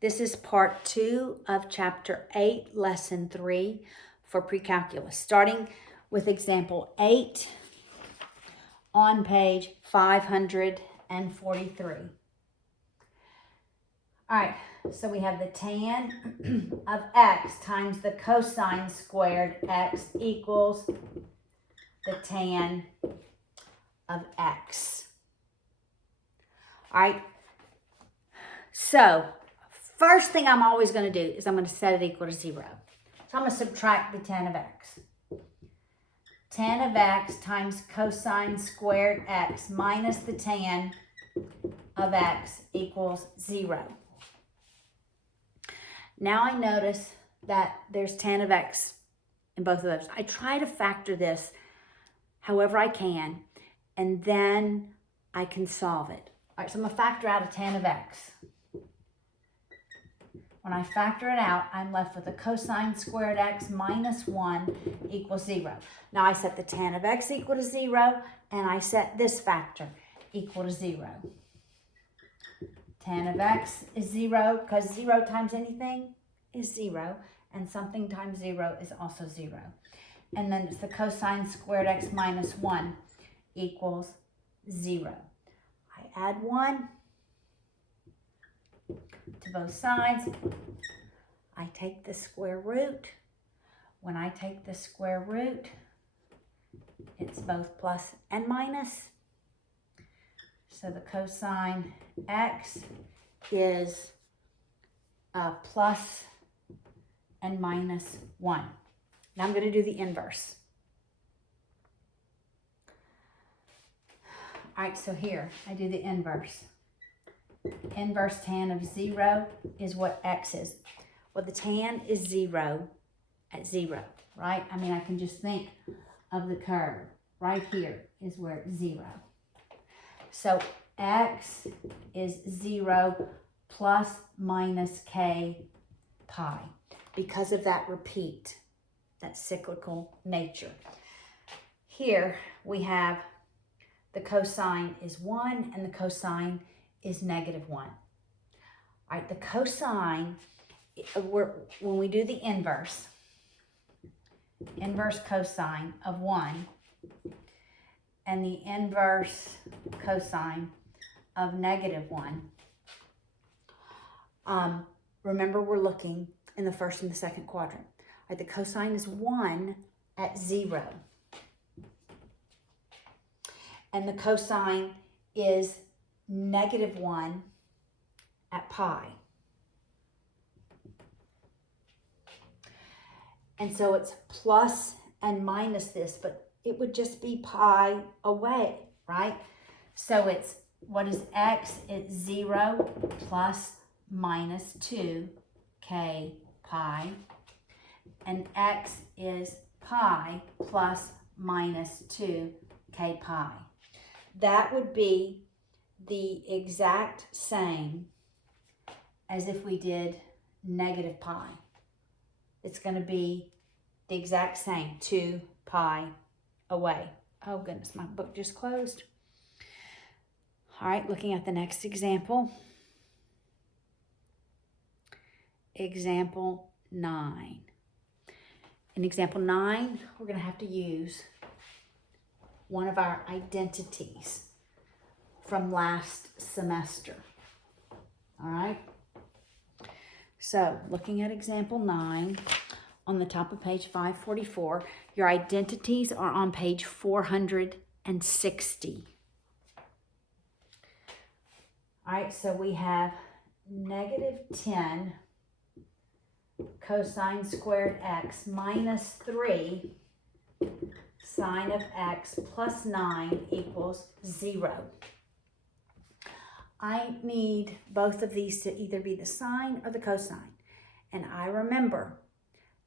This is part 2 of chapter 8, lesson 3 for precalculus, starting with example 8 on page 543. All right, so we have the tan of x times the cosine squared x equals the tan of x. All right, so first thing I'm always going to do is I'm going to set it equal to 0. So I'm going to subtract the tan of x. Tan of x times cosine squared x minus the tan of x equals 0. Now I notice that there's tan of x in both of those. I try to factor this however I can, and then I can solve it. All right, so I'm going to factor out a tan of x. When I factor it out, I'm left with a cosine squared x minus 1 equals 0. Now I set the tan of x equal to 0, and I set this factor equal to 0. Tan of x is 0, because 0 times anything is 0, and something times 0 is also 0. And then it's the cosine squared x minus 1 equals 0. I add 1 to both sides. I take the square root. When I take the square root, it's both plus and minus. So the cosine x is plus and minus 1. Now I'm going to do the inverse. All right, so here I do the inverse. Inverse tan of 0 is what x is. Well, the tan is 0 at 0, right? I mean, I can just think of the curve. Right here is where it's 0. So x is 0 plus minus k pi because of that repeat, that cyclical nature. Here we have the cosine is 1 and the cosine is negative 1. All right, the cosine, when we do the inverse cosine of 1 and the inverse cosine of negative 1, remember we're looking in the first and the second quadrant. All right, the cosine is 1 at 0. And the cosine is negative 1 at pi. And so it's plus and minus this, but it would just be pi away, right? So it's, what is x? It's 0 plus minus 2k pi. And x is pi plus minus 2k pi. That would be the exact same as if we did negative pi. It's going to be the exact same, 2 pi away. Oh goodness, my book just closed. All right, looking at the next example. Example 9. In example 9, we're going to have to use one of our identities from last semester. All right. So looking at example 9 on the top of page 544, your identities are on page 460. All right, so we have negative 10 cosine squared x minus 3 sine of x plus 9 equals 0. I need both of these to either be the sine or the cosine. And I remember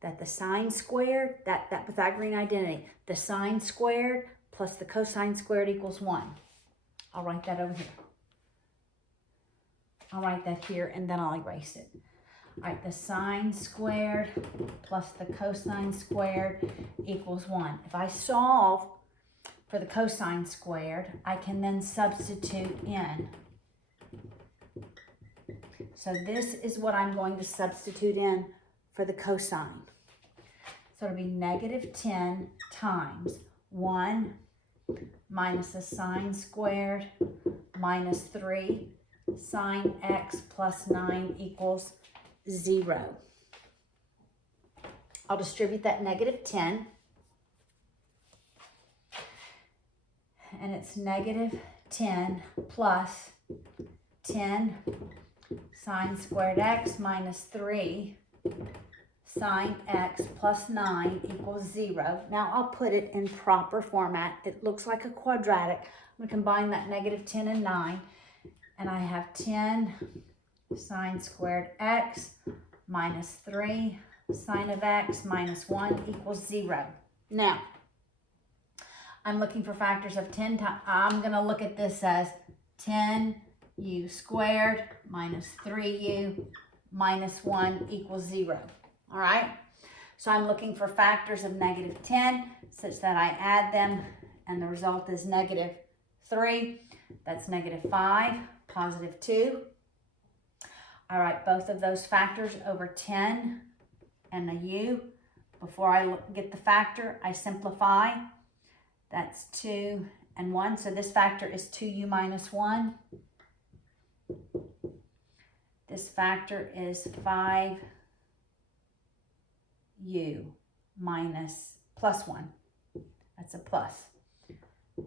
that the sine squared, that Pythagorean identity, the sine squared plus the cosine squared equals 1. I'll write that over here. I'll write that here and then I'll erase it. All right, the sine squared plus the cosine squared equals 1. If I solve for the cosine squared, I can then substitute in So this is what I'm going to substitute in for the cosine. So it'll be negative 10 times 1 minus the sine squared minus 3 sine x plus 9 equals 0. I'll distribute that negative 10. And it's negative 10 plus 10 sine squared x minus 3 sine x plus 9 equals 0. Now I'll put it in proper format. It looks like a quadratic. I'm going to combine that negative 10 and 9. And I have 10 sine squared x minus 3 sine of x minus 1 equals 0. Now, I'm looking for factors of 10 times. I'm going to look at this as 10u squared minus 3u minus 1 equals 0. All right? So I'm looking for factors of negative 10 such that I add them, and the result is negative 3. That's negative 5, positive 2. I write both of those factors over 10 and the u. Before I get the factor, I simplify. That's 2 and 1. So this factor is 2u minus 1. This factor is 5u minus plus 1. That's a plus.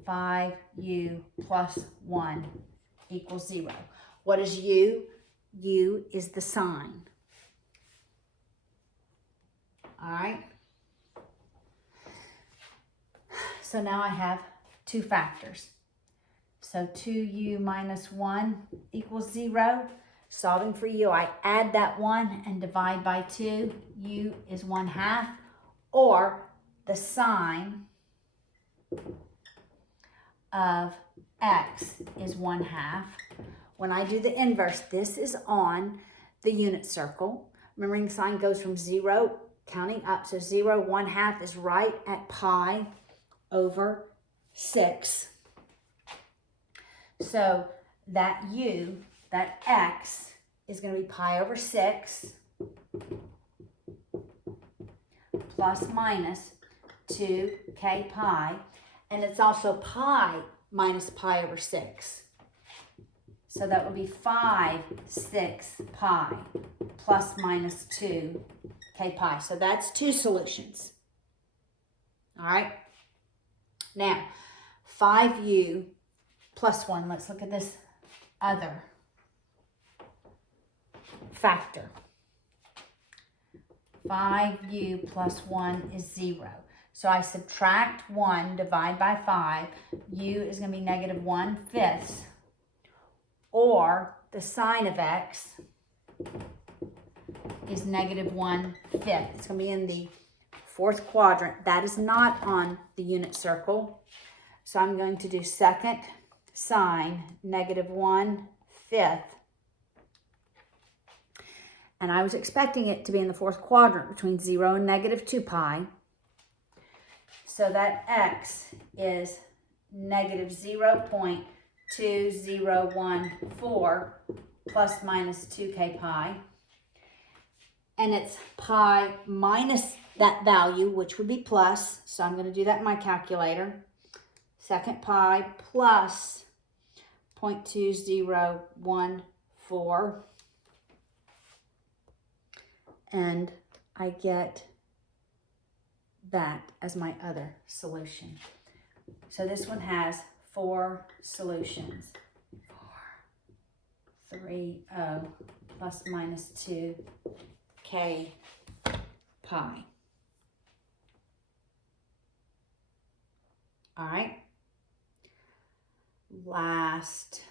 5u plus 1 equals 0. What is u? U is the sine. All right. So now I have two factors. So 2u minus 1 equals 0. Solving for u, I add that 1 and divide by 2. U is 1/2. Or the sine of x is 1/2. When I do the inverse, this is on the unit circle. Remembering sine goes from 0, counting up. So 0, 1/2 is right at pi over 6. So that u, that x, is going to be pi over 6 plus minus 2k pi. And it's also pi minus pi over 6. So that would be 5, 6 pi plus minus 2k pi. So that's two solutions. All right. Now, 5u plus 1. Let's look at this other factor. 5u plus 1 is 0. So I subtract 1, divide by 5. U is going to be negative 1/5. Or the sine of x is negative 1/5. It's going to be in the fourth quadrant. That is not on the unit circle. So I'm going to do second sine negative 1/5. And I was expecting it to be in the fourth quadrant between 0 and negative 2 pi. So that x is negative 0.2014 plus minus 2k pi. And it's pi minus that value, which would be plus. So I'm going to do that in my calculator. Second pi plus 0.2014. And I get that as my other solution. So this one has 4 solutions. 3 plus minus 2k pi. All right. Last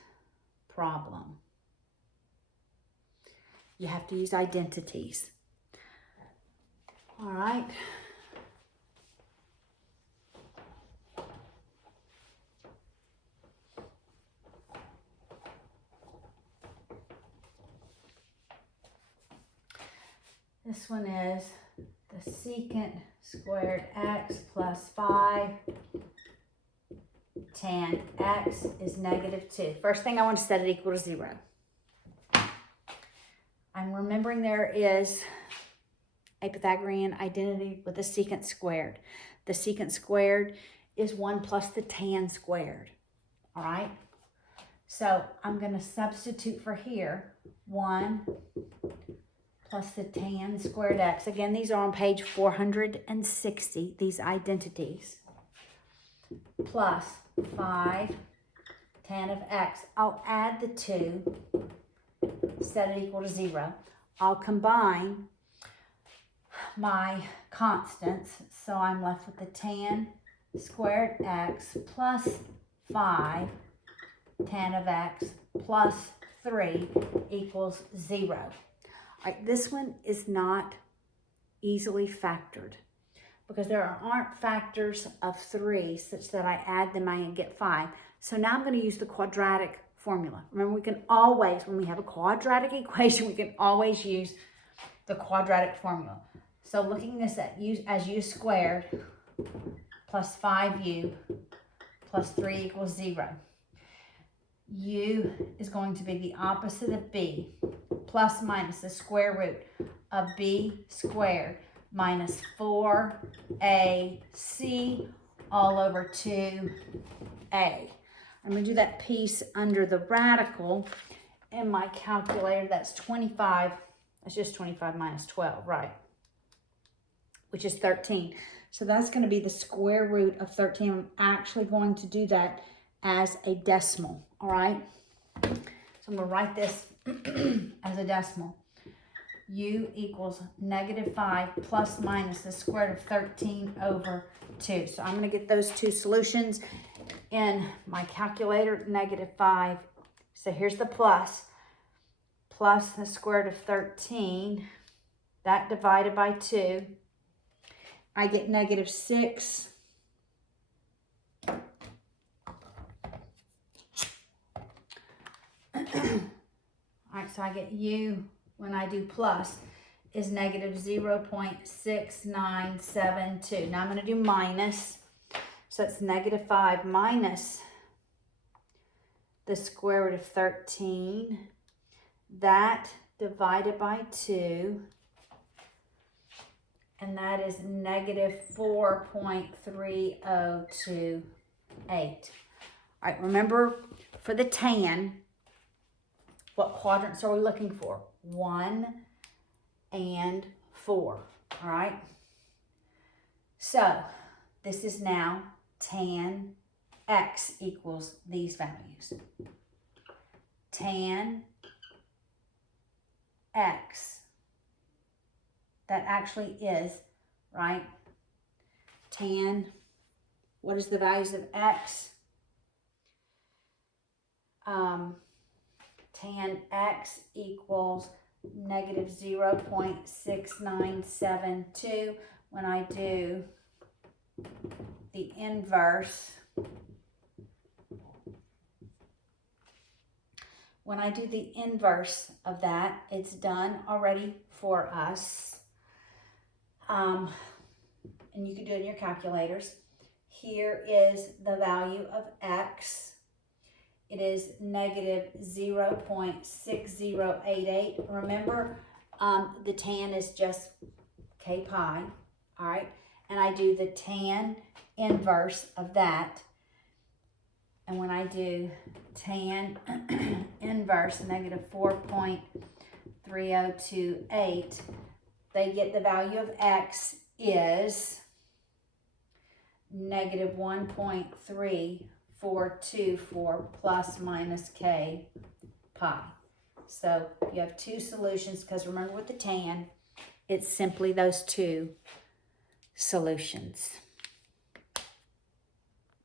problem. You have to use identities. All right. This one is the secant squared x plus 5 tan x is negative 2. First thing I want to set it equal to 0. I'm remembering there is a Pythagorean identity with the secant squared. The secant squared is 1 plus the tan squared, all right? So I'm going to substitute for here 1 plus the tan squared x. Again, these are on page 460, these identities, plus 5 tan of x. I'll add the 2, set it equal to 0. I'll combine my constants, so I'm left with the tan squared x plus 5 tan of x plus 3 equals 0. All right, this one is not easily factored because there aren't factors of 3 such that I add them and get 5. So now I'm going to use the quadratic formula. Remember, we can always, when we have a quadratic equation, we can always use the quadratic formula. So looking at this as u squared plus 5u plus 3 equals 0. U is going to be the opposite of b, plus minus the square root of b squared minus 4ac all over 2a. I'm going to do that piece under the radical in my calculator. That's 25. That's just 25 minus 12, right? Which is 13. So that's going to be the square root of 13. I'm actually going to do that as a decimal, all right? So I'm going to write this as a decimal. U equals -5 plus minus the square root of 13 over 2. So I'm going to get those two solutions in my calculator, -5. So here's the plus the square root of 13. That divided by 2. I get -6. All right, so I get u, when I do plus, is -0.6972. Now I'm going to do minus. So it's -5 minus the square root of 13. That divided by 2. And that is -4.3028. All right, remember for the tan, what quadrants are we looking for? 1 and 4, all right? So this is now tan x equals these values. Tan x, that actually is, right? Tan, what is the values of x? Tan x equals -0.6972. When I do the inverse, of that, it's done already for us. And you can do it in your calculators. Here is the value of x. It is -0.6088. Remember, the tan is just k pi, all right? And I do the tan inverse of that. And when I do tan inverse -4.3028, they get the value of x is -1.3424 plus minus k pi. So you have two solutions, because remember with the tan, it's simply those two solutions.